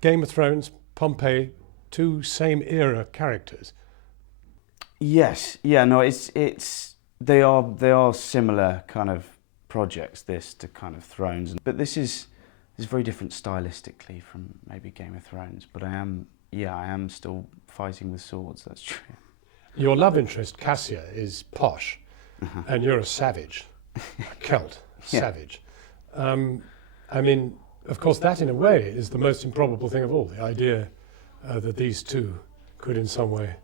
Game of Thrones, Pompeii, two same era characters. Yes, yeah, no, they are similar kind of projects, this to kind of Thrones, but this is very different stylistically from maybe Game of Thrones. But I am still fighting with swords. That's true. Your love interest, Cassia, is posh, and you're a savage, a Celt, savage. I mean, of course, that in a way is the most improbable thing of all, the idea that these two could in some way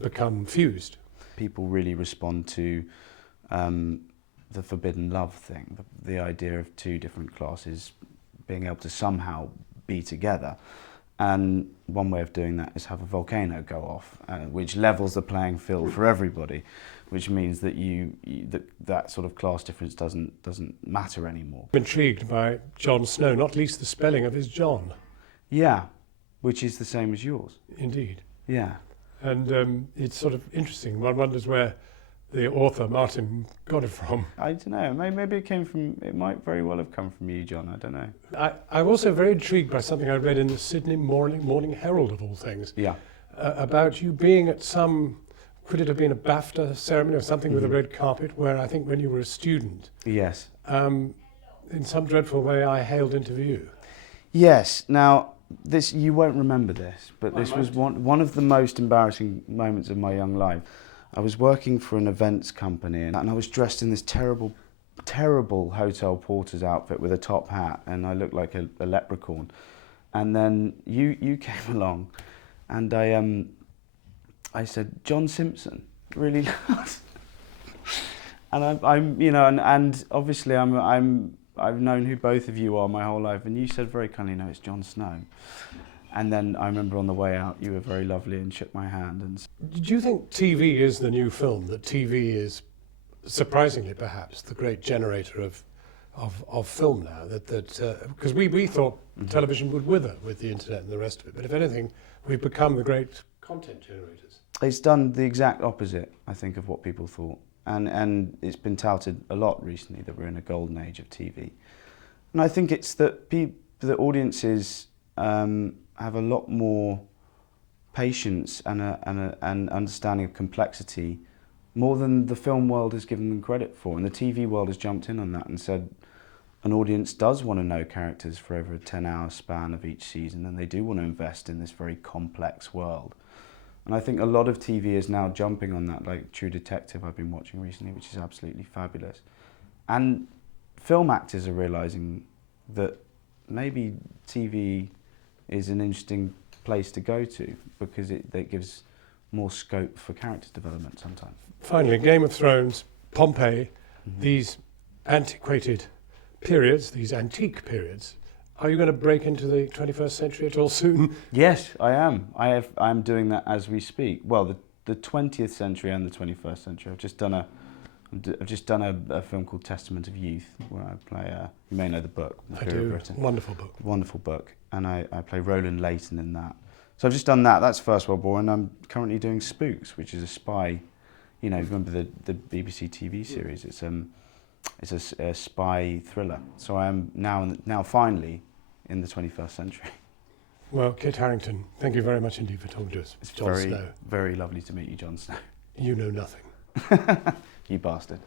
become fused. People really respond to the forbidden love thing, the idea of two different classes being able to somehow be together. And one way of doing that is have a volcano go off, which levels the playing field for everybody, which means that that sort of class difference doesn't matter anymore. I'm intrigued by Jon Snow, not least the spelling of his John. Yeah, which is the same as yours. Indeed. Yeah. And it's sort of interesting. One wonders where the author, Martin, got it from. I don't know. Maybe it might very well have come from you, John. I don't know. I'm also very intrigued by something I read in the Sydney Morning Herald, of all things. Yeah. About you being at some, could it have been a BAFTA ceremony or something with a red carpet, where I think when you were a student. Yes. In some dreadful way, I hailed into view. Yes. Now, you won't remember this, but this was one of the most embarrassing moments of my young life. I was working for an events company, and I was dressed in this terrible hotel porter's outfit with a top hat, and I looked like a leprechaun. And then you came along, and I said, "John Simpson," really loud. And and obviously I've known who both of you are my whole life, and you said very kindly, "No, it's Jon Snow." And then I remember on the way out, you were very lovely and shook my hand. And do you think TV is the new film? That TV is, surprisingly perhaps, the great generator of film now? Because we thought television would wither with the internet and the rest of it, but if anything, we've become the great content generators. It's done the exact opposite, I think, of what people thought. And it's been touted a lot recently that we're in a golden age of TV. And I think it's that the audiences have a lot more patience and an understanding of complexity, more than the film world has given them credit for. And the TV world has jumped in on that and said an audience does want to know characters for over a 10-hour span of each season, and they do want to invest in this very complex world. And I think a lot of TV is now jumping on that, like True Detective I've been watching recently, which is absolutely fabulous. And film actors are realising that maybe TV is an interesting place to go to, because it gives more scope for character development sometimes. Finally, Game of Thrones, Pompeii, these antiquated periods, these antique periods, are you going to break into the 21st century at all soon? Yes, I am. I'm doing that as we speak. Well, the 20th century and the 21st century. I've just done a film called Testament of Youth, where I play, you may know the book. I do. Wonderful book. Wonderful book. And I play Roland Leighton in that. So I've just done that. That's First World War, and I'm currently doing Spooks, which is a spy. You know, remember the BBC TV series? It's a spy thriller. So I am now finally in the 21st century. Well, Kit Harington, thank you very much indeed for talking to us. It's Jon Snow. Very lovely to meet you, Jon Snow. You know nothing. You bastard.